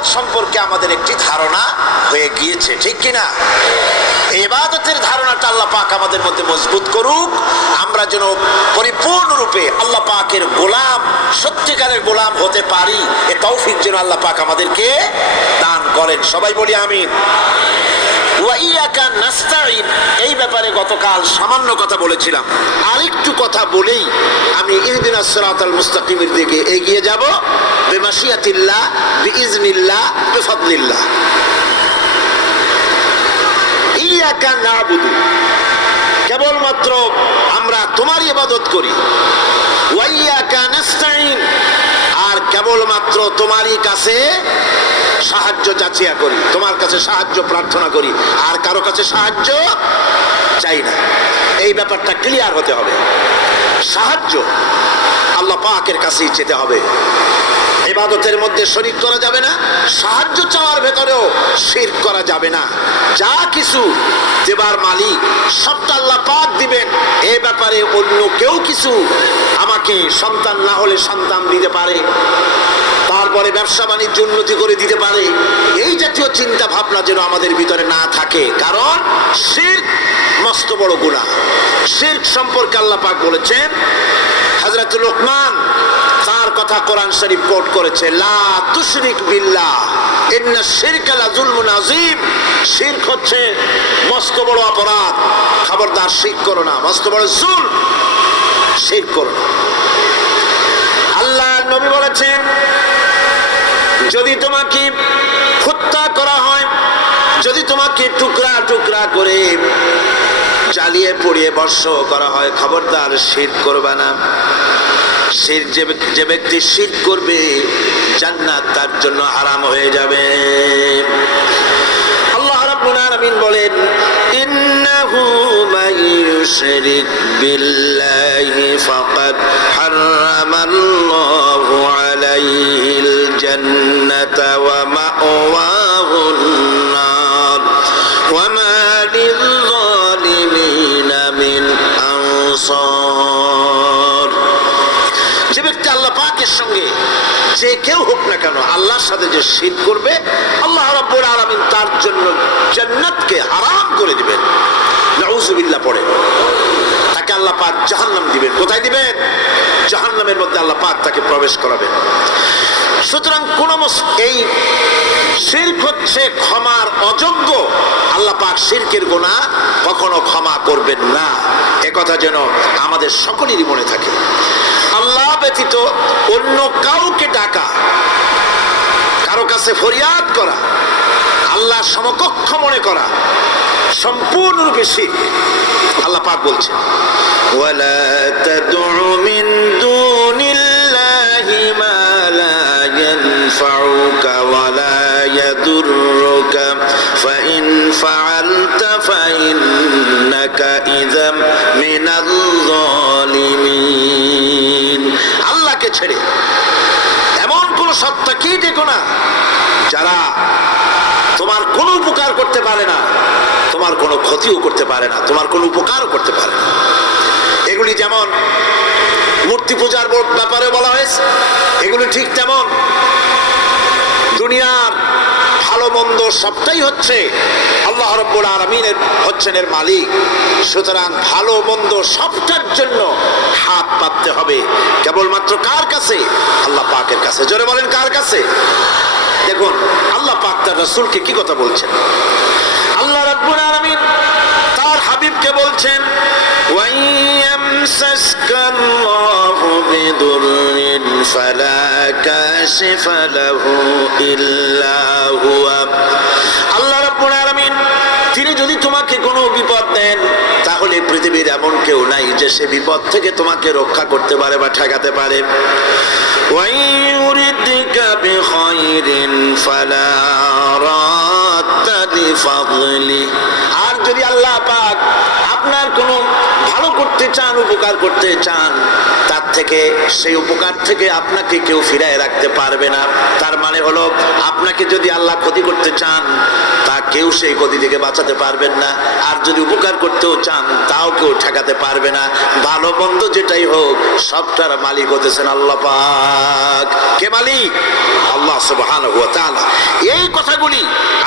ইবাদত সম্পর্কে আমাদের একটি ধারণা হয়ে গিয়েছে, ঠিক কিনা? এই ইবাদতের ধারণাটা আল্লাহ পাক আমাদের মধ্যে মজবুত করুক, আমরা যেন পরিপূর্ণরূপে আল্লাহ পাকের গোলাম, সত্যিকারের গোলাম হতে পারি। এ তৌফিক যেন আল্লাহ পাক আমাদেরকে দান করেন। সবাই বলি আমিন। ওয়া ইয়াকা নাস্তাঈন, এই ব্যাপারে গতকাল সামান্য কথা বলেছিলাম, আরেকটু কথা বলেই আমি ইহদিনাস সিরাতাল মুস্তাকিমের দিকে এগিয়ে যাব। বিমাশিয়াতিল্লাহ, বিইজনিল্লাহ, বিফাদলিল্লাহ। ইয়াকা নাবুদু, কেবলমাত্র আমরা তোমারই ইবাদত করি। ওয়া ইয়াকা নাস্তাঈন, আর কেবলমাত্র তোমারই কাছে সাহায্য যাচিয়া করি, তোমার কাছে সাহায্য প্রার্থনা করি, আর কারো কাছে সাহায্য চাই না। এই ব্যাপারটা ক্লিয়ার হতে হবে। সাহায্য আল্লাহ পাকের কাছেই চেতে হবে, ইবাদতের মধ্যে শরীক করা যাবে না, সাহায্য চাওয়ার ভেতরেও শিরক করা যাবে না। যা কিছু দেবার মালিক সবটা আল্লাহ পাক দিবেন। এই ব্যাপারে অন্য কেউ কিছু, আমাকে সন্তান না হলে সন্তান দিতে পারে, তারপরে ব্যবসা বাণিজ্য উন্নতি করে দিতে পারে, এই জাতীয় চিন্তা ভাবনা যেন আমাদের ভিতরে না থাকে। কারণ শিরক মস্ত বড় গুনাহ। শিরক সম্পর্কে আল্লাহ পাক বলেছেন, হযরত লোকমান তার কথা কোরআন শরীফ কোট করেছে, লা তুশরিক বিল্লাহ ইন্নাশ শিরকা লাযুলমুন আযীম। শিরক হচ্ছে মস্ত বড় অপরাধ, খবরদার শিরক করো না, মস্ত বড় জুলম, শিরক করো না। আল্লাহ নবী বলেছেন, যদি তোমাকে হত্যা করা হয়, যদি তোমাকে টুকরা টুকরা করে জ্বালিয়ে পুড়িয়ে ভস্ম করা হয়, খবরদার শিরক করবে না। শিরক, যে ব্যক্তি শিরক করবে জান্নাত তার জন্য হারাম হয়ে যাবে। আল্লাহ রাব্বুল আলামিন বলেন, ইন্নাহু মান ইউশরিক বিল্লাহি ফাকাদ হারামাল্লাহু আলাইহিল জান্নাতা ওয়া মাওয়াহুন নার ওয়া মা লিয-যালিমিনা মিন আনসার। যে ব্যক্তি আল্লাহ পাকের সঙ্গে, যে কেউ হোক না কেন, আল্লাহর সাথে যে শিরক করবে, আল্লাহ রাব্বুল আলামিন তার জন্য জান্নাতকে হারাম করে দিবেন। নাউযুবিল্লাহ পড়ে তাকে আল্লাহ পাক জাহান্নাম দিবেন। কোথায় দিবেন? জাহান্নামের মধ্যে আল্লাহ পাক তাকে প্রবেশ করাবেন। সুতরাং কোন এই শিরক হচ্ছে ক্ষমার অযোগ্য। আল্লাহ পাক শিরকের গুনাহ কখনো ক্ষমা করবেন না, একথা যেন আমাদের সকলেরই মনে থাকে। আল্লাহ ব্যতীত অন্য কাউকে ডাকা, কারো কাছে ফরিয়াদ করা, আল্লাহ সমকক্ষ মনে করা সম্পূর্ণরূপে শিরক। আল্লাহ পাক বলছেন, ওয়ালা তাদউ মিন দুনিল্লাহি মা লা ইয়ানফাউকা ওয়ালা ইয়াদুররুকা ফাইন ফাআলতা ফাইন্নাকা ইযাম মিনাল যালিমিন। আল্লাহকে ছেড়ে এমন কোন সত্তাকেই দেখো না যারা তোমার কোনো উপকার করতে পারে না, তোমার কোনো ক্ষতিও করতে পারে না, তোমার কোনো উপকারও করতে পারে না। এগুলি যেমন মূর্তি পূজার ব্যাপারে বলা হয়েছে, এগুলি ঠিক তেমন দুনিয়ার ভালো মন্দ সবটাই হচ্ছে আল্লাহ রাব্বুল আলামিনের হচ্ছেন এর মালিক। সুতরাং ভালো মন্দ সবটার জন্য হাত পাততে হবে কেবলমাত্র কার কাছে? আল্লাহ পাকের কাছে। জোরে বলেন, কার কাছে? দেখুন আল্লাহ পাক তার রাসূলকে কি কথা বলছেন। আল্লাহ রাব্বুল আলামিন তার হাবিবকে বলছেন, ওয়াইয়ামসাসকাল্লাহু বিদুররিন ফালা কাশিফা লাহু ইল্লা হুয়া। আল্লাহ রাব্বুল আলামিন তিনি যদি তোমাকে কোনো বিপদ দেন, তাহলে পৃথিবীর এমন কেউ নাই যে সে বিপদ থেকে তোমাকে রক্ষা করতে পারে বা ঠেকাতে পারে। ওয়াইয়ুরিদকা বিখাইরিন ফালা রাদ্দা লিফাদলি। আর যদি আল্লাহ পাক আপনার কোনো ভালো করতে চান, উপকার করতে চান, তার থেকে সেই উপকার থেকে আপনাকে কেউ ফিরায় রাখতে পারবে না। তার মানে হলো, আপনাকে যদি আল্লাহ ক্ষতি করতে চান, তা কেউ সেই ক্ষতি থেকে বাঁচাতে পারবেন না। আর যদি উপকার করতেও চান, তাও কেউ ঠেকাতে পারবে না। ভালো মন্দ যেটাই হোক, সবটার মালিক হতেছেন আল্লাহ পাক। কে মালিক? আল্লাহ সুবহানাহু ওয়া তাআলা। কথাগুলি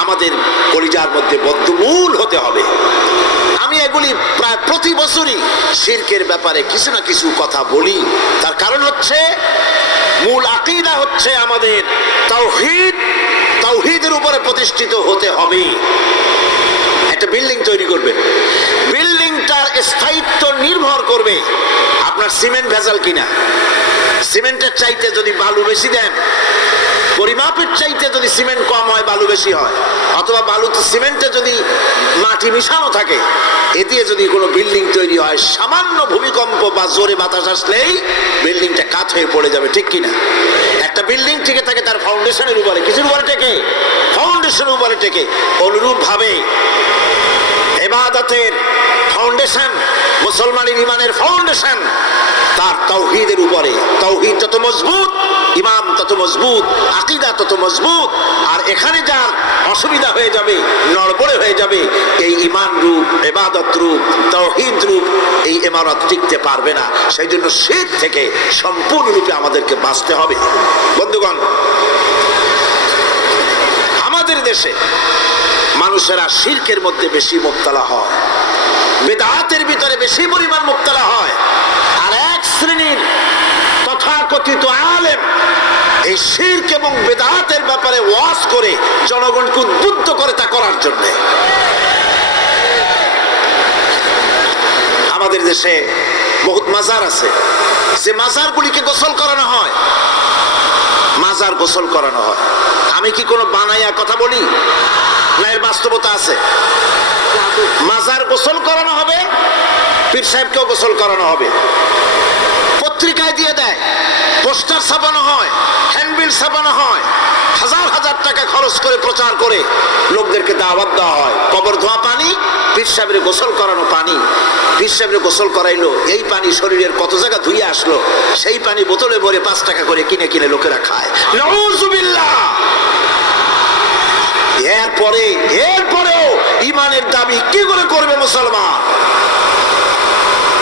আমাদের কলিজার মধ্যে বদ্ধমূল হতে হবে। আমি এগুলি প্রায় প্রতি বছরই শিরকের ব্যাপারে কিছু না কিছু কথা বলি। তার কারণ হচ্ছে মূল আকীদা হচ্ছে আমাদের তাওহীদ, তাওহীদের উপরে প্রতিষ্ঠিত হতে হবে। একটা বিল্ডিং তৈরি করবেন, বিল্ডিংটার স্থায়িত্ব নির্ভর করবে আপনার সিমেন্ট ভেজাল কিনা। সিমেন্টের চাইতে যদি বালু বেশি দেন, পরিমাপের চাইতে যদি সিমেন্ট কম হয় বালু বেশি হয়, অথবা বালুতে সিমেন্টে যদি মাটি মিশানো থাকে, এ দিয়ে যদি কোনো বিল্ডিং তৈরি হয়, সামান্য ভূমিকম্প বা জোরে বাতাস আসলেই বিল্ডিংটা কাত হয়ে পড়ে যাবে, ঠিক কিনা? একটা বিল্ডিং টিকে থাকে তার ফাউন্ডেশনের উপরে, কিছুর উপরে টেকে, ফাউন্ডেশনের উপরে টেকে। অনুরূপ ভাবে ইবাদতের ফাউন্ডেশন, মুসলমানের ইমানের ফাউন্ডেশন তার তাওহীদের উপরে। তাওহীদ যত মজবুত, ইমান তত মজবুত, আকীদা তত মজবুত। আর এখানে যার অসুবিধা হয়ে যাবে, নড়বড়ে হয়ে যাবে, এই ইমান রূপ, ইবাদত রূপ, তাওহীদ রূপ এই ইমারত টিকতে পারবে না। সেই জন্য শিরক থেকে সম্পূর্ণরূপে আমাদেরকে বাঁচতে হবে। বন্ধুগণ, আমাদের দেশে মানুষেরা শিরকের মধ্যে বেশি মুবতালা হয়, বিদআতের ভিতরে বেশি পরিমাণ মুবতালা হয়। আর এক শ্রেণীর তথাকথিত আলেম এই শিরক এবং বিদআতের ব্যাপারে ওয়াজ করে জনগণকে উদ্বুদ্ধ করে তা করার জন্য। আমাদের দেশে বহুত মাজার আছে, যে মাজারগুলিকে গোসল করানো হয়, মাজার গোসল করানো হয়। আমি কি কোনো বানাইয়া কথা বলি না? এর বাস্তবতা আছে। মাজার গোসল করানো হবে, পীর সাহেবকেও গোসল করানো হবে। পত্রিকায় দিয়ে দেয়, পোস্টার ছাপানো হয়, হ্যান্ডবিল ছাপানো হয়, হাজার হাজার টাকা খরচ করে প্রচার করে লোকদেরকে দাওয়াত দেওয়া হয়। কবর ধোয়া পানি, পীর সাহেবের গোসল করানো পানি। পীর সাহেবের গোসল করাইলো, এই পানি শরীরের কত জায়গা ধুয়ে আসলো, সেই পানি বোতলে ভরে 5 টাকা করে কিনে কিনে লোকেরা খায়। নাউযুবিল্লাহ। এরপরেও ইমানের দাবি কি করে করবে মুসলমান?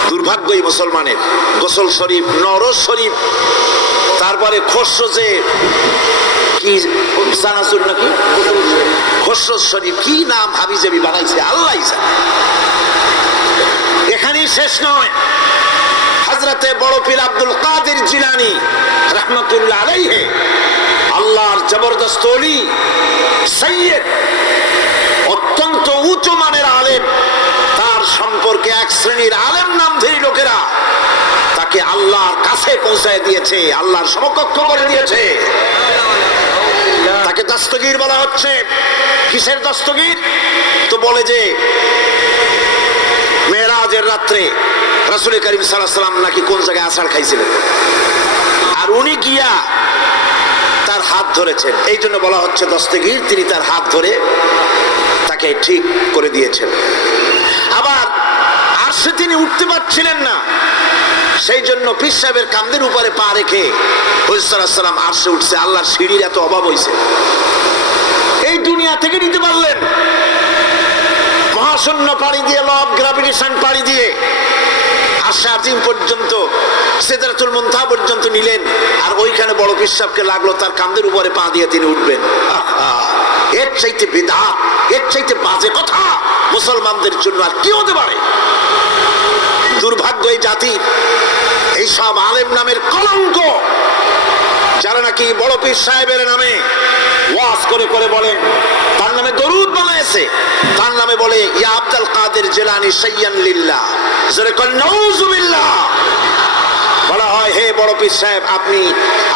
দুর্ভাগ্য এই মুসলমানের। গোসল শরীফ, নরজ শরীফ, তারপরে খসরু, যে কি জানাজুর নাকি খসরু শরীফ, কি নাম হাবিজাবি বানাইছে আল্লাহ জানে। এখানেই শেষ নয়। হযরতে বড় পীর আব্দুল কাদের জিলানী রাহমাতুল্লাহ আলাইহি, আল্লাহর জবরদস্ত ওলি, সাইয়্যিদ, অত্যন্ত উঁচু মানের আলেম। তার সম্পর্কে এক শ্রেণীর আলেম নামধারী লোকেরা তাকে আল্লাহর কাছে পৌঁছায় দিয়েছে, আল্লাহর সমকক্ষ করে দিয়েছে। তাকে দস্তগীর বলা হচ্ছে। কিসের দস্তগীর? তো বলে যে মেরাজের রাত্রে রাসূল করিম সাল্লাল্লাহু আলাইহি ওয়াসাল্লাম নাকি কোন জায়গায় আছাড় খাইছিলেন, আর উনি গিয়া তার হাত ধরেছেন, এই জন্য বলা হচ্ছে দস্তগীর। তিনি তার হাত ধরে তাকে ঠিক করে দিয়েছেন। আবার আরশে তিনি উঠতে পারছিলেন না, সেই জন্য পীর সাহেবের কাঁধের উপরে পা রেখে হুজুর সাল্লাল্লাহু আলাইহি ওয়াসাল্লাম আরশে উঠছে। আল্লাহর সিঁড়ির এত অভাব হয়েছে, এই দুনিয়া থেকে নিতে পারলেন। মহাশূন্য পাড়ি দিয়ে, ল অফ গ্রাভিটেশন পাড়ি দিয়ে আরশে আজিম পর্যন্ত, সিদরাতুল মুনতাহা পর্যন্ত নিলেন। আর ওইখানে বড় পীর সাহেবকে লাগলো তার কাঁধের উপরে পা দিয়ে তিনি উঠবেন। এর চাইতে বিদআত, এর চাইতে বাজে কথা মুসলমানদের জন্য আর কি হতে পারে? দুর্ভাগ্য এই জাতির, এই সব আলেম নামের কলঙ্ক, যারা নাকি বড় পীর সাহেবের নামে ওয়াজ করে করে বলেন, তার নামে দরুদ বানাইছে, তার নামে বলে ইয়া আব্দুল কাদের জিলানী শাইয়ান লিল্লাহ, জোরে কল নাউযুবিল্লাহ। বলা হয়, হে বড় পীর সাহেব, আপনি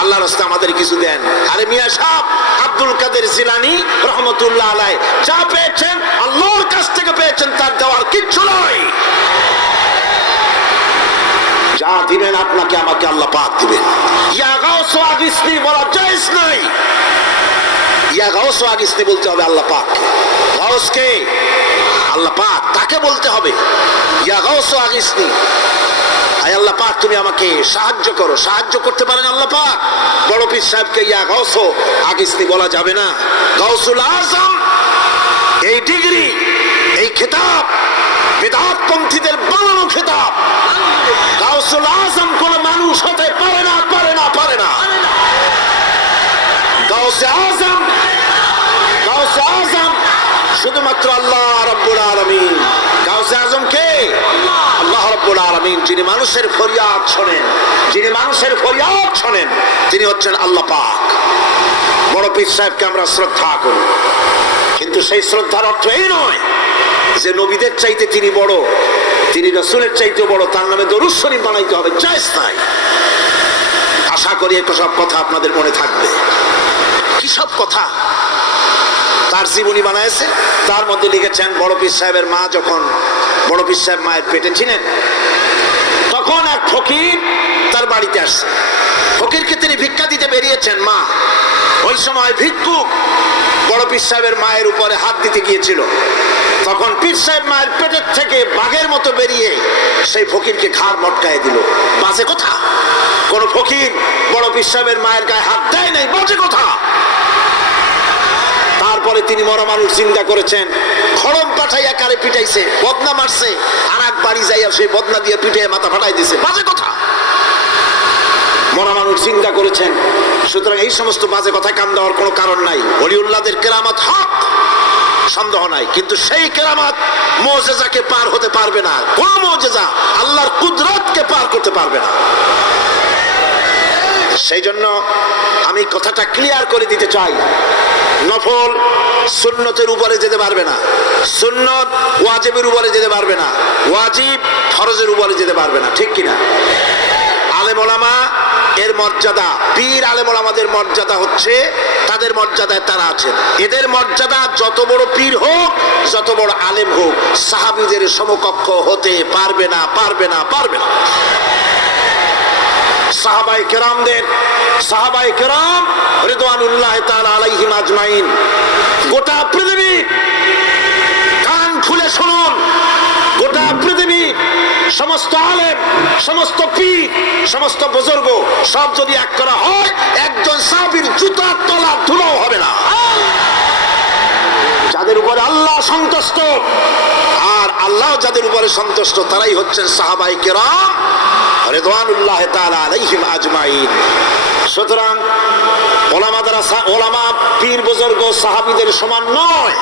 আল্লাহর রাস্তায় আমাদের কিছু দেন। আরে মিয়া সাহেব, আব্দুল কাদের জিলানী রহমতুল্লাহ আলাইহি যা পেয়েছেন আল্লাহর কাছ থেকে পেয়েছেন, তার দেওয়ার কিচ্ছু নয়। যা দিবেন আপনাকে আমাকে আল্লাহ পাক দিবেন। ইয়া গাউস ওয়া আগিসনি বলা জায়েজ নাই। ইয়া গাউস ওয়া আগিসনি বলতে হবে আল্লাহ পাক। গাউস কে? আল্লাহ পাক, তাকে বলতে হবে ইয়া গাউস ওয়া আগিসনি। আয় আল্লাহ পাক, তুমি আমাকে সাহায্য করো। সাহায্য করতে পারেন আল্লাহ পাক। বড় পীর সাহেবকে ইয়া গাউস ওয়া আগিসনি বলা যাবে না। গাউসুল আজম, এই ডিগ্রি, এই খেতাব বিদআত পন্থীদের বানানো খেতাব। গাউসুল আজম কোন মানুষ হতে পারে না, পারে না, পারে না। গাউসে আজম কেবলমাত্র আল্লাহ রাব্বুল আলামিন। গাউসে আজম কে? আল্লাহ রাব্বুল আলামিন, যিনি মানুষের ফরিয়াদ শোনেন, যিনি মানুষের ফরিয়াদ শোনেন, তিনি হচ্ছেন আল্লাহ পাক। বড় পীর সাহেবকে আমরা শ্রদ্ধা করি, কিন্তু সেই শ্রদ্ধার অর্থ এই নয় যে নবীদের চাইতে তিনি বড়, তিনি রাসূলের চাইতে বড়, তার নামে দরুদ শরীফ বানাইতে হবে, জায়েজ নাই। আশা করি সব কথা আপনাদের মনে থাকবে। কি সব কথা তার জীবনী বানাইছে, তার মধ্যে লিখেছেন বড় পীর সাহেবের মা যখন, বড় পীর সাহেব মায়ের পেটে ছিলেন, তখন এক ফকির তার বাড়িতে আসছে। ফকিরকে তিনি ভিক্ষা দিতে বেরিয়েছেন মা, ওই সময় ভিক্ষুক বড় পীর সাহেবের মায়ের উপরে হাত দিতে গিয়েছিল। তখন পীর সাহেব মায়ের পেটের থেকে বাঘের মতো বেরিয়ে সেই ফকিরকে ঘাড় মটকায় দিল। বাজে কথা, কোন ফকির বড় পীর সাহেবের মায়ের গায়ে হাত দেয় নাই, বাজে কথা। তারপরে তিনি মরা মানুষ চিন্তা করেছেন, খড়ম পাঠাইয়া কারে পিটাইছে, বদনা মারছে, আর এক বাড়ি যাইয়া সেই বদনা দিয়ে পিটাইয়া মাথা ফাটাই দিছে, বাজে কথা। মরা মানুষ চিন্তা করেছেন, সুতরাং এই সমস্ত বাজে কথা কান দেওয়ার কোনো কারণ নাই। ওলিউল্লাহদের কেরামত হক, সন্দেহ নাই, কিন্তু সেই কেরামত মুজিজাকে পার হতে পারবে না। কোন মুজিজা আল্লাহর কুদরতকে পার করতে পারবে না। সেই জন্য আমি কথাটা ক্লিয়ার করে দিতে চাই, নফল সুন্নতের উপরে যেতে পারবে না, সুন্নত ওয়াজিবের উপরে যেতে পারবে না, ওয়াজিব ফরজের উপরে যেতে পারবে না, ঠিক কিনা? আলেম ওলামা এর মর্যাদা, পীর আলেম ওলামাদের মর্যাদা হচ্ছে তাদের মর্যাদায় তারা আছেন। এদের মর্যাদা যত বড় পীর হোক, যত বড় আলেম হোক, সাহাবীদের সমকক্ষ হতে পারবে না, পারবে না, পারবে না। সাহাবায়ে কেরামদের, সাহাবায়ে কেরাম রিদওয়ানুল্লাহি তাআলা আলাইহিম আজমাইন, গোটা পৃথিবী কান খুলে শুনুন, গোটা পৃথিবী সমস্ত আলেম, সমস্ত পীর, সমস্ত বুজুর্গ সব যদি এক করা হয়, একজন সাহাবীর জুতার তলা ধুলো হবে না। যাদের উপরে আল্লাহ সন্তুষ্ট, আর আল্লাহ যাদের উপরে সন্তুষ্ট, তারাই হচ্ছেন সাহাবায়ে কেরাম রিদওয়ানুল্লাহি তাআলা আলাইহিম আজমাইন। সুতরাং ওলামা পীর বুজুর্গ সাহাবীদের সমান নয়,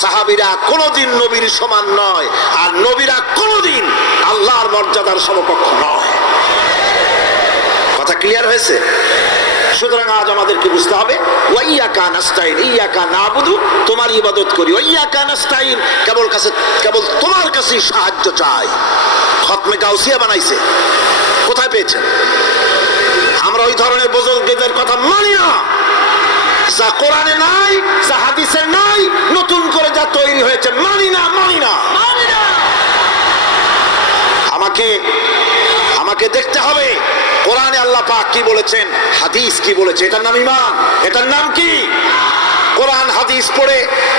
সাহাবীরা কোনোদিন নবীর সমান নয়, আর নবীরা কোনোদিন আল্লাহর মর্যাদার সমকক্ষ নয়। কথা ক্লিয়ার হয়েছে? সুতরাং আজ আমাদেরকে বুঝতে হবে, ওয়াইয়াকা নাস্তাইন, ইয়াকা নাবুদু, তোমার ইবাদত করি, ওয়াইয়াকা নাস্তাইন, কেবল তোমার কাছেই সাহায্য চাই। খতমে গাউসিয়া বানাইছে, কোথায় পেয়েছেন? আমরা ওই ধরনের বুজুর্গদের কথা মানি না, যা কোরআনে নাই, যা হাদিসে নাই, নতুন করে যা তৈরি হয়েছে, মানি না, মানি না, মানি না। আমাকে দেখতে হবে কোরআনে আল্লাহ পাক কি বলেছেন, হাদিস কি বলেছে। এটার নাম ঈমান, এটার নাম কি? কোরআন হাদিস পড়ে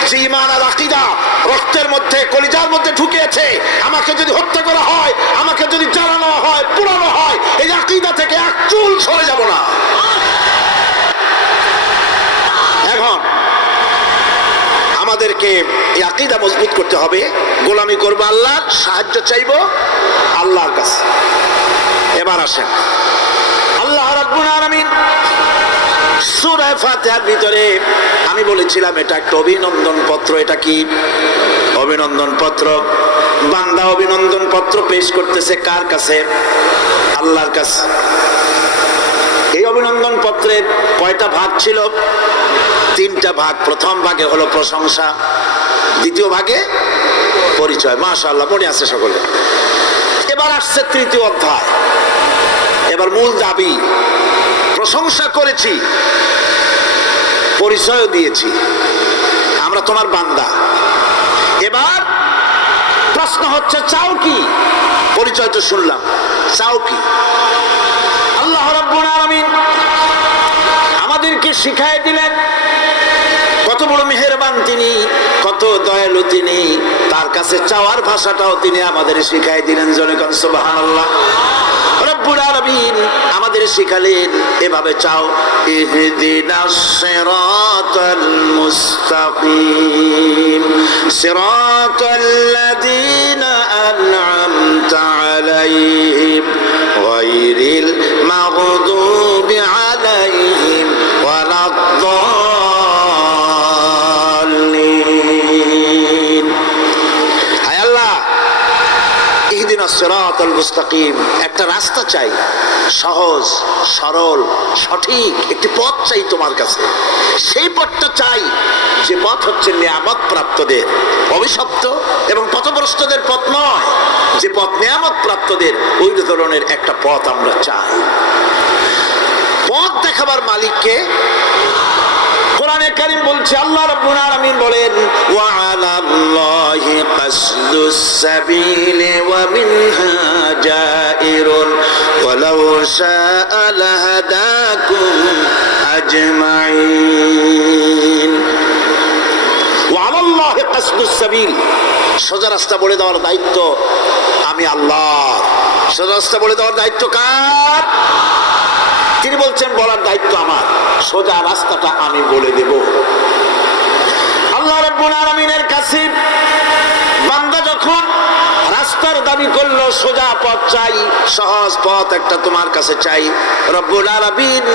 যে ঈমান আর আকীদা রক্তের মধ্যে, কলিজার মধ্যে ঢুকেছে, আমাকে যদি হত্যা করা হয়, আমাকে যদি জ্বালানো হয়, পোড়ানো হয়, এই আকীদা থেকে এক চুল সরে যাব না। এখন আমাদেরকে এই আকীদা মজবুত করতে হবে, গোলামি করব আল্লাহর, সাহায্য চাইব আল্লাহর কাছে। এবার আসেন, আল্লাহ রাব্বুল আলামিন সূরা ফাতিহার ভিতরে আমি বলেছিলাম এটা একটা অভিনন্দন পত্র। এটা কি? অভিনন্দন পত্র। বান্দা অভিনন্দন পত্র পেশ করতেছে কার কাছে? আল্লাহর কাছে। এই অভিনন্দন পত্রের কয়টা ভাগ ছিল? তিনটা ভাগ। প্রথম ভাগে হলো প্রশংসা, দ্বিতীয় ভাগে পরিচয়। মাশাআল্লাহ, মনে আছে সকলে। এবার আসছে তৃতীয় অধ্যায়। এবার মূল দাবি, প্রশংসা করেছি, পরিচয় দিয়েছি, আমরা তোমার বান্দা। এবার প্রশ্ন হচ্ছে, চাও কি? পরিচয় তো শুনলাম, চাও কি? আল্লাহ রাব্বুল আলামিন আমাদেরকে শিখায় দিলেন কত বড় মেহেরবান তিনি, কত দয়ালু তিনি। তার কাছে চাওয়ার ভাষাটাও তিনি আমাদের শিখায় দিলেন। জোরে কোন সুবহানাল্লাহ। রব্বুল আলামিন আমাদের শিখালেন, এভাবে চাও, ইহদিনাস সিরাতাল মুস্তাকিম সিরাতাল্লাযীনা আন'আমতা আলাইহিম গায়রিল মাগদুবি আলাইহিম ওয়ালাদ-দাল্লিন। ইহদিনাস সিরাতাল মুস্তাকিম, একটা রাস্তা চাই, সহজ সরল সঠিক একটি পথ চাই তোমার কাছে। সেই পথটা চাই যে পথ হচ্ছে নিয়ামত প্রাপ্তদের, অভিশপ্ত এবং পথভ্রষ্টদের পথ নয়। যে পথ নিয়ামত প্রাপ্তদের, ওই ধরনের একটা পথ আমরা চাই। পথ দেখাবার মালিককে কোরআনে কারীম বলছে, আল্লাহ রাব্বুল আলামিন বলেন, ওয়া আলাল্লাহি কাসদুস সাবিলি ওয়া মিনহা জাইরুন ওয়ালাউ শাআ লাহাদাকুম আজমাইন। ওয়া আলাল্লাহি কাসদুস সাবিল, সোজা রাস্তা বলে দেওয়ার দায়িত্ব আমি আল্লাহ। সোজা রাস্তা বলে দেওয়ার দায়িত্ব কার? তিনি বলছেন বলার দায়িত্ব আমার, সোজা রাস্তাটা আমি বলে দেব। আল্লাহ রাব্বুল আলামিনের কাছে বান্দা যখন রাস্তার দাবি করলো, সোজা পথ চাই, সহজ পথ একটা তোমার কাছে চাই, রব্বুল আলামিন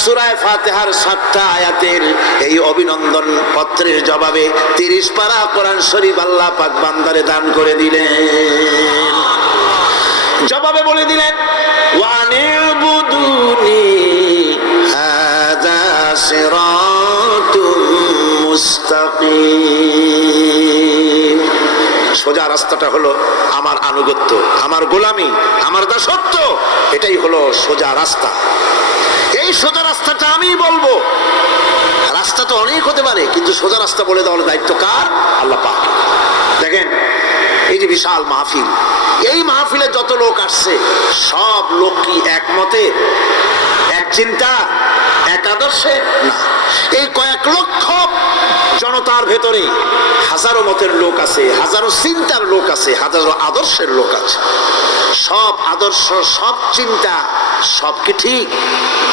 সূরা ফাতিহার 7টা আয়াতের এই অভিনন্দন পত্রের জবাবে 30 পারা কোরআন শরীফ আল্লাহ পাক বান্দারে দান করে দিলেন। জবাবে বলে দিলেন, ওয়ানিবুদুনি হাযা সিরাতুম মুস্তাকিম। সোজা রাস্তাটা হলো আমার আনুগত্য, আমার গোলামি, আমার দাসত্ব, এটাই হলো সোজা রাস্তা। এই সোজা রাস্তাটা আমি বলবো। রাস্তা তো অনেক হতে পারে, কিন্তু সোজা রাস্তা বলে দেওয়ার দায়িত্ব কার? আল্লাহ পাক। দেখেন এই যে বিশাল মাহফিল, এই মাহফিলে যত লোক আসছে সব লোক কি একমতে, এক চিন্তা, এক আদর্শে? না। এই কয়েক লক্ষ জনতার ভেতরে হাজারো মতের লোক আছে, হাজারো চিন্তার লোক আছে, হাজারো আদর্শের লোক আছে। সব আদর্শ, সব চিন্তা, সব কি ঠিক?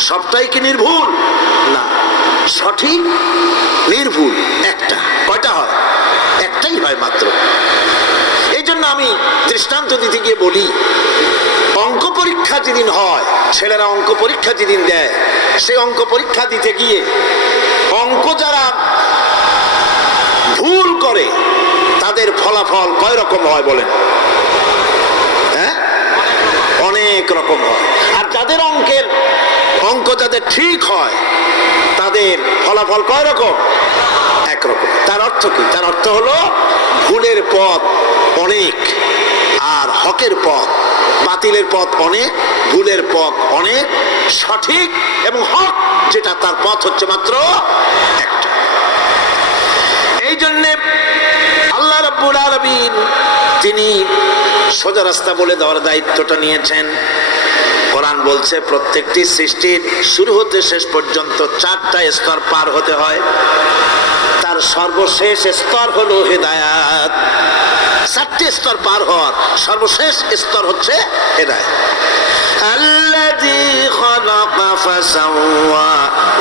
সবটাই কি নির্ভুল? না, সঠিক নির্ভুল একটা। কয়টা হয়? একটাই হয় মাত্র। এই জন্য আমি দৃষ্টান্ত দিতে গিয়ে বলি, অঙ্ক পরীক্ষা যেদিন হয়, ছেলেরা অঙ্ক পরীক্ষা যেদিন দেয়, সেই অঙ্ক পরীক্ষা দিতে গিয়ে অঙ্ক যারা ভুল করে তাদের ফলাফল কয় রকম হয় বলেন? হ্যাঁ, অনেক রকম হয়। আর যাদের অঙ্ক যাদের ঠিক হয় তাদের ফলাফল কয় রকম? একরকম। তার অর্থ কি? তার অর্থ হলো ভুলের পথ অনেক আর হকের পথ, বাতিলের পথ অনেক, ভুলের পথ অনেক, সঠিক এবং হক যেটা তার পথ হচ্ছে মাত্র একটা। এই জন্য আল্লাহ রাব্বুল আলামিন তিনি সোজা রাস্তা বলে দেওয়ার দায়িত্বটা নিয়েছেন। কোরআন বলছে প্রত্যেকটি সৃষ্টির শুরু হতে শেষ পর্যন্ত 4টা স্তর পার হতে হয়। তার সর্বশেষ স্তর হলো হেদায়াত। 4টে স্তর পার হওয়ার সর্বশেষ স্তর হচ্ছে হেদায়াত। আল্লাযী খালাকা ফাসাওয়া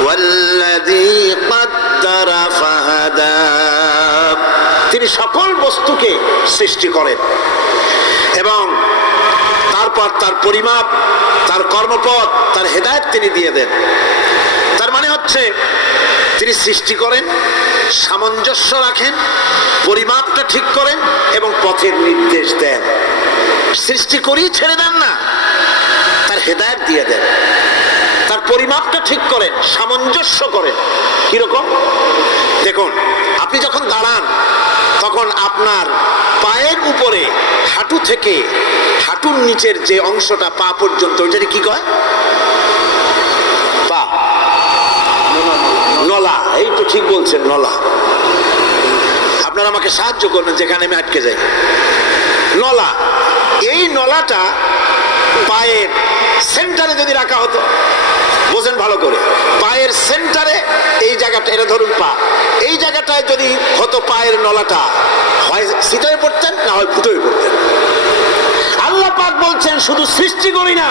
ওয়াল্লাযী কাদ্দারা ফাহাদা। তিনি সকল বস্তুকে সৃষ্টি করেন এবং তারপর তার পরিমাপ, তার কর্মপথ, তার হেদায়েত তিনি দিয়ে দেন। তার মানে হচ্ছে তিনি সৃষ্টি করেন, সামঞ্জস্য রাখেন, পরিমাপটা ঠিক করেন এবং পথের নির্দেশ দেন। সৃষ্টি করেই ছেড়ে দেন না, তার হেদায়েত দিয়ে দেন। তার পরিমাপটা ঠিক করেন, সামঞ্জস্য করেন। কিরকম? দেখুন, আপনি যখন দাঁড়ান তখন আপনার পায়ের উপরে হাঁটু থেকে হাঁটুর নিচের যে অংশটা পা পর্যন্ত, ওইটাকে কি কয়? পা, নলা। এই তো ঠিক বলছেন, নলা। আপনারা আমাকে সাহায্য করবেন যেখানে আমি আটকে যাই। নলা, এই নলাটা পায়ের সেন্টারে যদি রাখা হতো, বোঝেন ভালো করে, পায়ের সেন্টারে এই জায়গাটা, এটা ধরুন পা, এই জায়গাটায় যদি হতো পায়ের নলাটা, হয় সিটায় পড়তেন না হয় ফুটোয় পড়তেন। আল্লাহ পাক বলছেন শুধু সৃষ্টি করি না,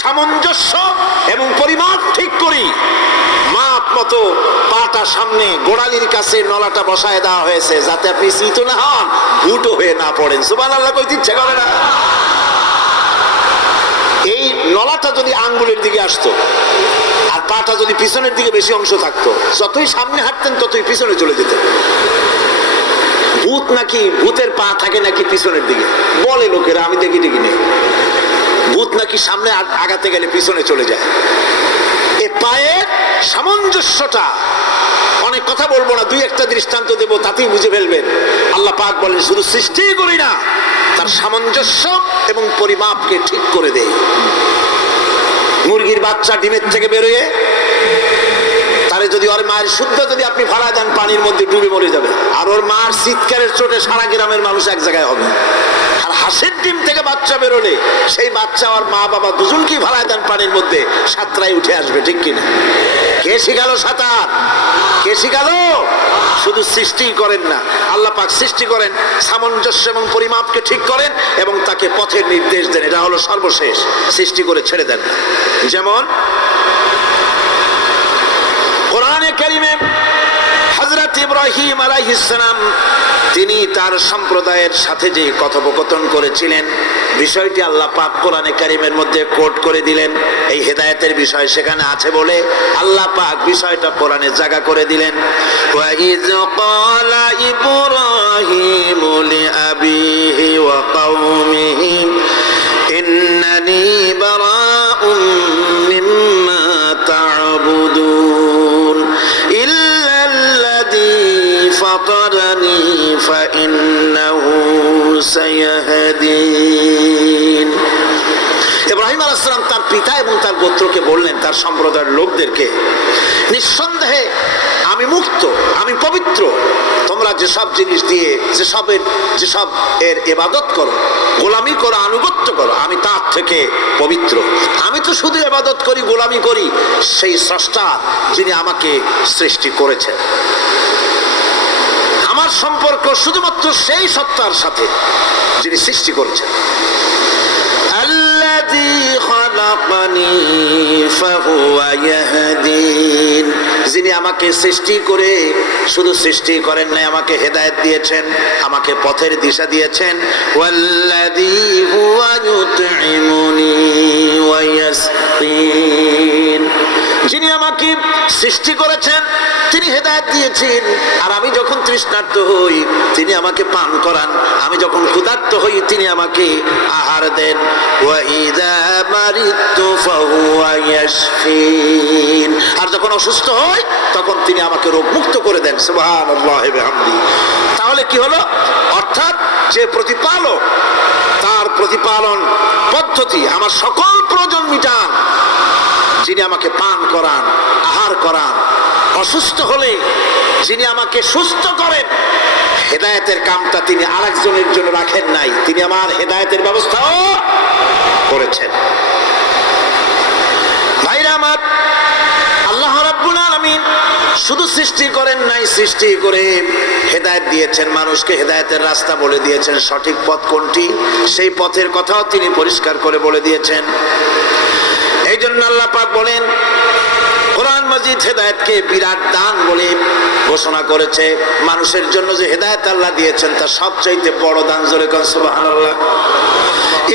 সামঞ্জস্য এবং পরিমাপ ঠিক করি। মাপ মতো পাটা সামনে গোড়ালির কাছে নলাটা বসায় দেওয়া হয়েছে, যাতে আপনি চিত না হন, ফুটো হয়ে না পড়েন। সুবহানাল্লাহ কইতে ইচ্ছে করে না? এই নলাটা যদি আঙ্গুলের দিকে আসতো আর পাটা যদি পিছনের দিকে বেশি অংশ থাকতো, যতই সামনে হাঁটতেন ততই পিছনে চলে যেতেন। ভূত নাকি, ভূতের পা থাকে নাকি পিছনের দিকে, বলে লোকেরা, আমি দেখি নেই। ভূত নাকি সামনে আগাতে গেলে পিছনে চলে যায়। এ পায়ের সামঞ্জস্যটা, অনেক কথা বলবো না, দুই একটা দৃষ্টান্ত দেবো, তাতেই বুঝে ফেলবেন। আল্লাহ পাক বলেন শুধু সৃষ্টি করি না, তার সামঞ্জস্য এবং পরিমাপকে ঠিক করে দেয়। মুরগির বাচ্চা ডিমের থেকে বেরোয়, তারে যদি ওর মায়ের শুদ্ধ যদি আপনি ফালা দেন, পানির মধ্যে ডুবে মরে যাবে। আর ওর মার চিৎকারের চোটে সারা গ্রামের মানুষ এক জায়গায় হবে। আর হাঁসের ডিম থেকে বাচ্চা বেরোলে সেই বাচ্চা আর মা বাবা দুজনকেই ফালা দেন পানির মধ্যে, সাঁতরাই উঠে আসবে, ঠিক কিনা? কে শিখালো সাঁতার? কে শিখালো? শুধু সৃষ্টি করেন না, আল্লাহ পাক সৃষ্টি করেন, সামঞ্জস্য এবং পরিমাপকে ঠিক করেন এবং তাকে পথের নির্দেশ দেন। এটা হলো সর্বশেষ, সৃষ্টি করে ছেড়ে দেন না। যেমন কোরআনে কারিমে হযরত ইব্রাহিম আলাইহিস সালাম তিনি তার সম্প্রদায়ের সাথে যে কথোপকথন করেছিলেন, বিষয়টি আল্লাহ পাক কোরআনে কারিমের মধ্যে কোট করে দিলেন। এই হেদায়েতের বিষয় সেখানে আছে বলে আল্লাহ পাক বিষয়টা কোরআনে জায়গা করে দিলেন। ওয়া ইয ক্বালা ইব্রাহিম লিআবিহি ওয়া কওমিহি ইন্নানি বারাউম মিম্মা তা'বুদুন ইল্লাল্লাযী ফাতারানি ফাইন্নাহু সায়াহদিন। ইব্রাহিম আলাইহিস সালাম তার পিতা এবং তার গোত্রকে বললেন, তার সম্প্রদায়ের লোকদেরকে, নিঃসন্দেহে আমি মুক্ত, আমি পবিত্র। তোমরা যেসব জিনিস দিয়ে যেসব এর ইবাদত করো, গোলামি করো, আনুগত্য করো, আমি তার থেকে পবিত্র। আমি তো শুধু ইবাদত করি, গোলামি করি সেই স্রষ্টা যিনি আমাকে সৃষ্টি করেছেন। আমার সম্পর্ক শুধুমাত্র সেই সত্তার সাথে যিনি সৃষ্টি করেছেন। আল্লাযী খালাকানি ফাহুয়া ইয়াহদিন, যিনি আমাকে সৃষ্টি করে শুধু সৃষ্টি করেন নাই, আমাকে হেদায়েত দিয়েছেন, আমাকে পথের দিশা দিয়েছেন। ওয়াল্লাযী হুয়া ইউতঈমুনি ওয়া ইয়াসকিন, যিনি আমাকে সৃষ্টি করেছেন, তিনি হেদায়েত দিয়েছেন। আর আমি যখন তৃষ্ণার্ত হই তিনি আমাকে পান করান, আমি যখন ক্ষুধার্ত হই তিনি আমাকে আহার দেন। ওয়া ইযা মারিতু ফাহুয়া ইয়াশফিন, আর যখন অসুস্থ হই তখন তিনি আমাকে রোগ মুক্ত করে দেন। সুবহানাল্লাহি ওয়া বিহামদিহি। তাহলে কি হলো? অর্থাৎ যে প্রতিপালক, তার প্রতিপালন পদ্ধতি আমার সকল প্রয়োজন মিটান, যিনি আমাকে পান করান, আহার করান, অসুস্থ হলে যিনি আমাকে সুস্থ করেন। হেদায়েতের কামটা তিনি আরেকজনের জন্য রাখেন নাই, তিনি আমার হেদায়েতের ব্যবস্থাও করেছেন। ভাইরা আমার, আল্লাহ রাব্বুল আলামিন শুধু সৃষ্টি করেন নাই, সৃষ্টি করে হেদায়েত দিয়েছেন, মানুষকে হেদায়েতের রাস্তা বলে দিয়েছেন। সঠিক পথ কোনটি সেই পথের কথাও তিনি পরিষ্কার করে বলে দিয়েছেন। এই জন্য আল্লাহ পাক বলেন, কোরআন মাজিদ হেদায়েতকে বিরাট দান বলে ঘোষণা করেছে। মানুষের জন্য যে হেদায়েত আল্লাহ দিয়েছেন তার সবচাইতে বড় দান। জোরে কোন সুবহানাল্লাহ।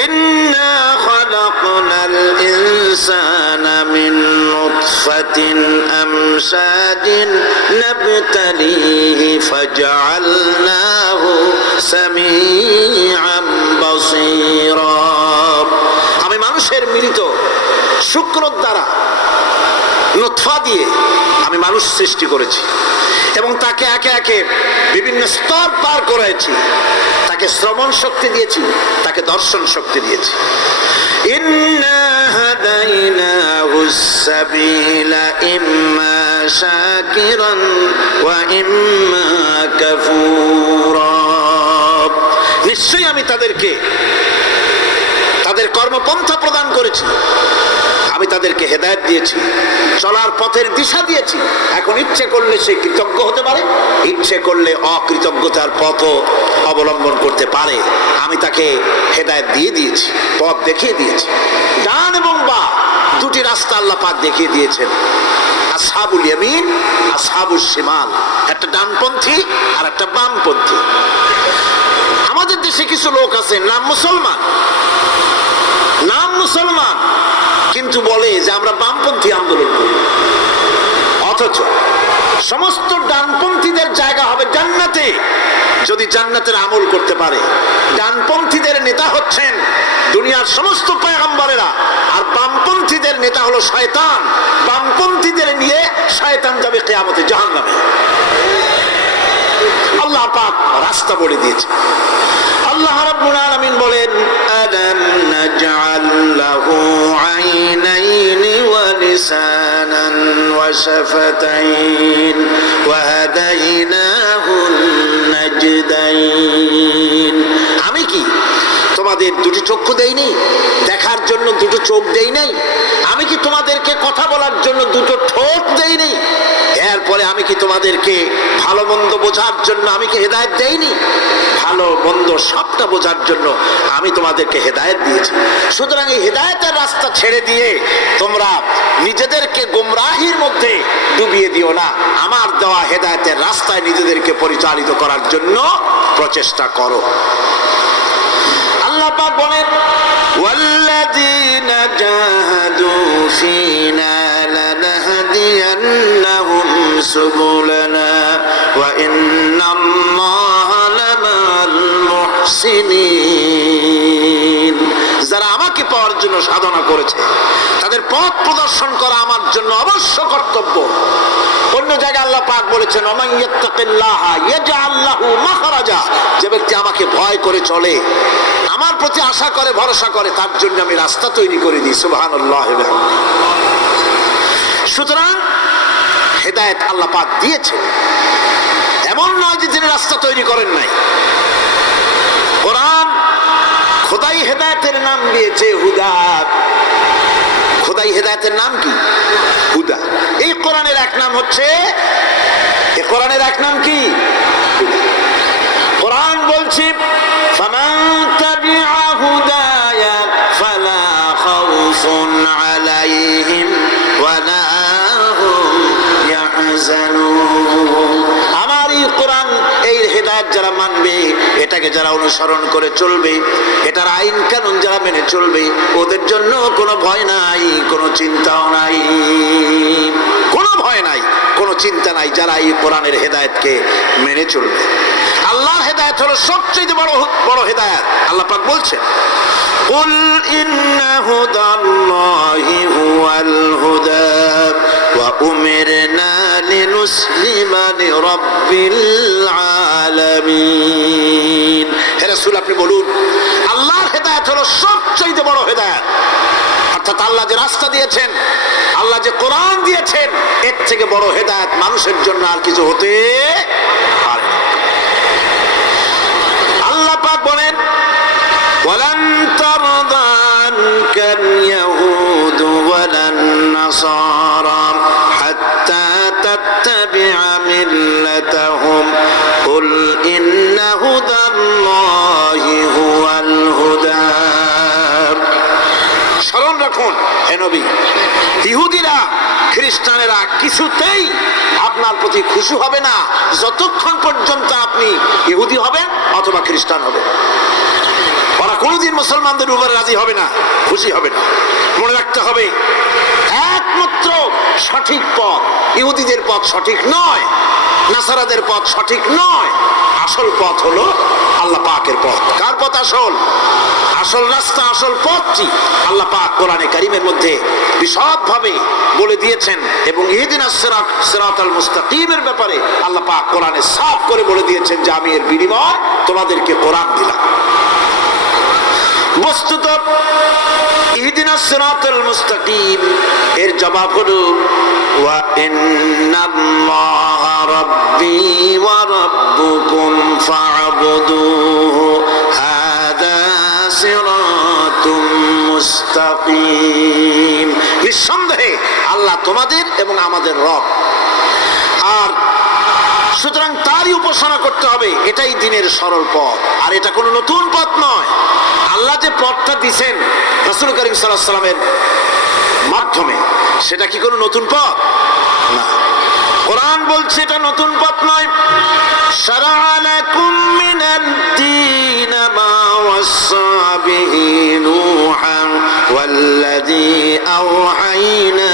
ইন্না খালাকনাল ইনসানা মিন নুতফাতিন আমশাজিন নাবতালিহি ফাজআলনাহু সামিআম বাসীরা। আমি মানুষের মিলিত শুক্রর দ্বারা, নুতফা দিয়ে আমি মানুষ সৃষ্টি করেছি এবং তাকে একে একে বিভিন্ন স্তর পার করেছি। তাকে শ্রবণ শক্তি দিয়েছি, তাকে দর্শন শক্তি দিয়েছি। ইন্না হাদাইনাহুস সাবিলা ইম্মা শাকিরান ওয়া ইম্মা কাফুরা। নিশ্চয়ই আমি তাদেরকে তাদের কর্মপন্থা প্রদান করেছি, আমি তাদেরকে হেদায়েত দিয়েছি, চলার পথের দিশা দিয়েছি। এখন ইচ্ছে করলে সে কৃতজ্ঞ হতে পারে, ইচ্ছে করলে অকৃতজ্ঞতার পথও অবলম্বন করতে পারে। আমি তাকে হেদায়েত দিয়ে দিয়েছি, পথ দেখিয়ে দিয়েছি। ডান এবং বাম দুটি রাস্তা আল্লাহ পাক দেখিয়ে দিয়েছেন। আসহাবুল ইয়ামিন, আসহাবুশ শিমাল, একটা ডানপন্থী আর একটা বামপন্থী। আমাদের দেশে কিছু লোক আছে, নাম মুসলমান, কিন্তু বলে যে আমরা বামপন্থী আন্দোলন করি। অথচ সমস্ত ডানপন্থীদের জায়গা হবে জান্নাতে, যদি জান্নাতের আমল করতে পারে। ডানপন্থীদের নেতা হচ্ছেন দুনিয়ার সমস্ত পয়গম্বরেরা, আর বামপন্থীদের নেতা হলো শয়তান। বামপন্থীদের নিয়ে শয়তান যাবে কিয়ামতে জাহান্নামে। আল্লাহ পাক রাস্তা বলে দিয়েছে। আল্লাহ রাব্বুল আলামিন বলেন, আলাম নাজআল লাহু আইনাইনি ওয়া লিসানান ওয়া শাফাতাইন ওয়া হাদাইনাহুন নাজদাইন। আমি কি তোমাদের দুটি চক্ষু দেইনি, দেখার জন্য দুটো চোখ দেই নাই? আমি কি তোমাদেরকে কথা বলার জন্য দুটো ঠোঁট দেই নাই? এরপরে আমি কি তোমাদেরকে ভালো মন্দ বোঝার জন্য আমি কি হেদায়েত দেইনি? ভালো মন্দ সবটা বোঝার জন্য আমি তোমাদেরকে হেদায়েত দিয়েছি। সুতরাং এই হেদায়েতের রাস্তা ছেড়ে দিয়ে তোমরা নিজেদেরকে গোমরাহির মধ্যে ডুবিয়ে দিও না। আমার দেওয়া হেদায়েতের রাস্তায় নিজেদেরকে পরিচালিত করার জন্য প্রচেষ্টা করো। আল্লাহ পাক বলেন, ওয়াল্লাযীনা জাহাদু ফীনা লানাহদিয়ান্নাহুম সুবুলানা ওয়া ইন্নাল্লাহা লামাল মুহসিনিন। যারা আমাকে পাওয়ার জন্য সাধনা করেছে তাদের পথ প্রদর্শন করা আমার জন্য অবশ্য কর্তব্য। অন্য জায়গায় আল্লাহ পাক বলেছেন, ওমান ইয়াত্তাকিল্লাহা ইয়াজআল লাহু মাখরাজা। যে ব্যক্তি আমাকে ভয় করে চলে, আমার প্রতি আশা করে, ভরসা করে, তার জন্য আমি রাস্তা তৈরি করে দিই। সুবহানাল্লাহ। সুতরাং হেদায়েত আল্লাহ পাক দিয়েছে, এমন নয় যে তিনি রাস্তা তৈরি করেন নাই। কোরআন খোদাই হেদায়েতের নাম দিয়েছে হুদা। খোদাই হেদায়েতের নাম কি? হুদা। এই কোরআনের এক নাম হচ্ছে, এই কোরআনের এক নাম কি? কোরআন বলছি, ফামান তাবিআ হুদায়া ফালা খাউফুন আলাইহিম ওয়ালা হুম ইয়াহজানুন। আমার এই কোরআন, এই হেদায়েত যারা মানবে, এটাকে যারা অনুসরণ করে চলবে, এটার আইন কানুন যারা মেনে চলবে, ওদের জন্য কোনো ভয় নাই, কোনো চিন্তাও নাই, কোনো ভয় নাই, কোনো চিন্তা নাই যারা এই কোরআনের হেদায়েতকে মেনে চলবে। আল্লাহর হেদায়েত হলো সবচেয়ে বড় বড় হেদায়েত। আল্লাহ পাক বলছেন, কুল ইন্না হুদাল্লাহি হুয়াল হুদা ওয়া উমিরনা লিনুসলিমা লিরাব্বিল আলামিন। হে রাসূল, আপনি বলুন, আল্লাহর হেদায়েত হলো সবচেয়ে বড় হেদায়েত। অর্থাৎ আল্লাহ যে রাস্তা দিয়েছেন, আল্লাহ যে কোরআন দিয়েছেন, এর থেকে বড় হেদায়েত মানুষের জন্য আর কিছু হতে পারে না। আল্লাহ পাক বলেন, ওয়ালান তারদা আনকাল ইয়াহুদু ওয়ালান নাসারা হাত্তা তাত্তাবিআ মিল্লাতাহুম কুল ইন্না হুদাল্লাহি হুয়াল হুদা। স্মরণ রাখুন হে নবী, ইহুদিরা, খ্রিস্টানেরা কিছুতেই আপনার প্রতি খুশি হবে না যতক্ষণ পর্যন্ত আপনি ইহুদি হবেন অথবা খ্রিস্টান হবেন। ওরা কোনোদিন মুসলমানদের উপরে রাজি হবে না, খুশি হবে না। মনে রাখতে হবে, একমাত্র সঠিক পথ ইহুদিদের পথ সঠিক নয়, নাসারাদের পথ সঠিক নয়। আসল পথ হলো আল্লাহ পাকের পথ। কার পথ আসল? আসল রাস্তা, আসল পথটি আল্লাহ পাক কোরআনে কারীমের মধ্যে বিশদভাবে বলে দিয়েছেন। এবং ইহদিনাস সিরাতাল মুস্তাকিমের ব্যাপারে আল্লাহ পাক কোরআনে সাফ করে বলে দিয়েছেন যে আমি এর বিনিময় তোমাদেরকে কোরআন দিলাম। বস্তুত ইহদিনাস সিরাতাল মুস্তাকিম এর জবাব হলো, ওয়া ইন্নাল্লাহা রাব্বি ওয়া রাব্বুকুম ফা'বুদুহু হাদা সিরাতুম মুস্তাকিম। নিঃসন্দেহে আল্লাহ তোমাদের এবং আমাদের রব, আর সুতরাং তারই উপাসনা করতে হবে। এটাই দ্বীনের সরল পথ, আর এটা কোনো নতুন পথ নয়। আল্লাহ যে পথটা দিয়েছেন রাসূল করিম সাল্লাল্লাহু আলাইহি ওয়াসাল্লামের মাধ্যমে, সেটা কি কোনো নতুন পথ? না। কোরআন বলছে এটা নতুন পথ নয়। শারা'a লাকুম মিনাদ দীন মা ওয়াসসা বিহি নূহান ওয়াল্লাযী আওহাইনা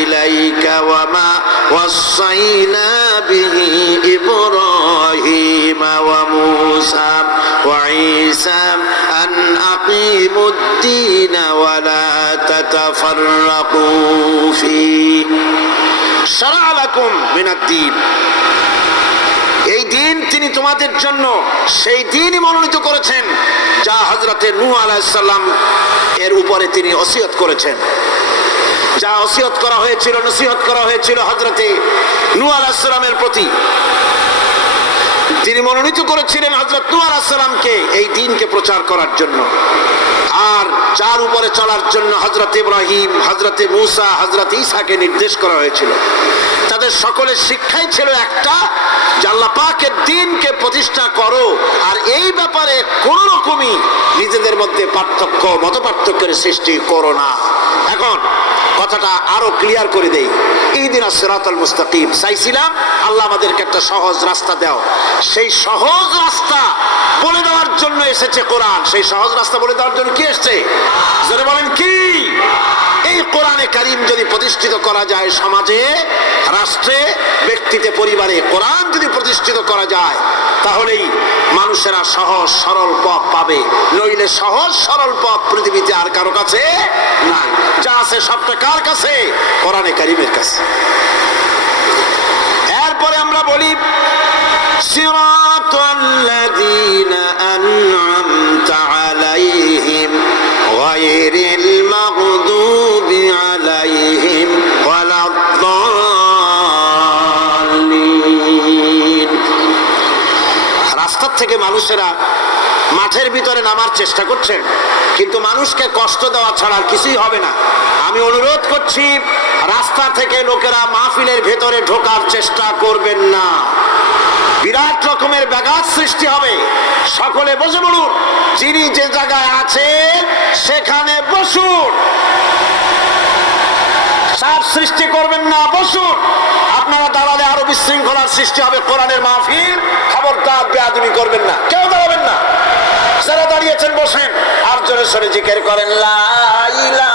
ইলাইকা ওয়া মা ওয়াসাইনা বিহি ইব্রাহিমা ওয়া আকিমুদ দ্দীন ওয়া লা তাতাফাররাকু ফীহি শারআ লাকুম মিনাদ দ্দীন। এই দিন তিনি তোমাদের জন্য সেই দিনই মনোনীত করেছেন যা হযরতে নূহ আলাইহিস সালাম এর উপরে তিনি ওসিয়ত করেছেন। যা ওসিয়ত করা হয়েছিল, নসিহত করা হয়েছিল হযরতে নূহ আলাইহিস সালামের প্রতি, তিনি মনোনীত করেছিলেন হযরত নূহ আলাইহিস সালামকে এই দ্বীনকে প্রচার করার জন্য। আর যার উপরে চলার জন্য হযরত ইব্রাহিম, হযরতে মূসা, হযরত ঈসাকে নির্দেশ করা হয়েছিল। তাদের সকলের শিক্ষাই ছিল একটা, যে আল্লাহ পাকের দ্বীনকে প্রতিষ্ঠা করো, আর এই ব্যাপারে কোন রকমই নিজেদের মধ্যে পার্থক্য, মত পার্থক্যের সৃষ্টি করো না। এখন কথাটা আরো ক্লিয়ার করে দেই। ইহদিনাস সিরাতাল মুস্তাকিম চাইছিলাম আল্লাহ আমাদেরকে একটা সহজ রাস্তা দাও। সেই সহজ রাস্তা বলে দেওয়ার জন্য এসেছে কোরআন। সেই সহজ রাস্তা বলে দেওয়ার জন্য কি এসেছে? যারা বলেন কি? এই কোরআনে কারীম যদি প্রতিষ্ঠিত করা যায় সমাজে, রাষ্ট্রে, ব্যক্তিতে, পরিবারে, কোরআন যদি প্রতিষ্ঠিত করা যায়, তাহলেই মানুষেরা সহজ সরল পথ পাবে। নইলে সহজ সরল পথ পৃথিবীতে আর কারো কাছে নাই। যা আছে সবটা কার কাছে? কোরআনে কারীমের কাছে। এরপরে আমরা বলি সিরাতাল্লাযীনা আন'আমতা আলাইহিম গায়রিল মাগদুবি আলাইহিম ওয়ালাদ-দাল্লিন। রাস্তা থেকে মানুষেরা মাঠের ভিতরে নামার চেষ্টা করছেন, কিন্তু মানুষকে কষ্ট দেওয়া ছাড়া আর কিছুই হবে না। আমি অনুরোধ করছি, রাস্তা থেকে লোকেরা মাহফিলের ভেতরে ঢোকার চেষ্টা করবেন না। বিরাট রকমের ব্যাঘাত সৃষ্টি হবে। সকলে বসে পড়ুন, যিনি যে জায়গায় আছে সেখানে বসুন। চাপ সৃষ্টি করবেন না, বসুন। আপনারা দাঁড়ালে আরো বিশৃঙ্খলার সৃষ্টি হবে। কোরআনের মাহফিল, খবরদার বেয়াদবি করবেন না, কেউ দাঁড়াবেন না। যারা দাঁড়িয়েছেন বসেন, আর জোরে সোরে জিকির করেন লা ইলাহা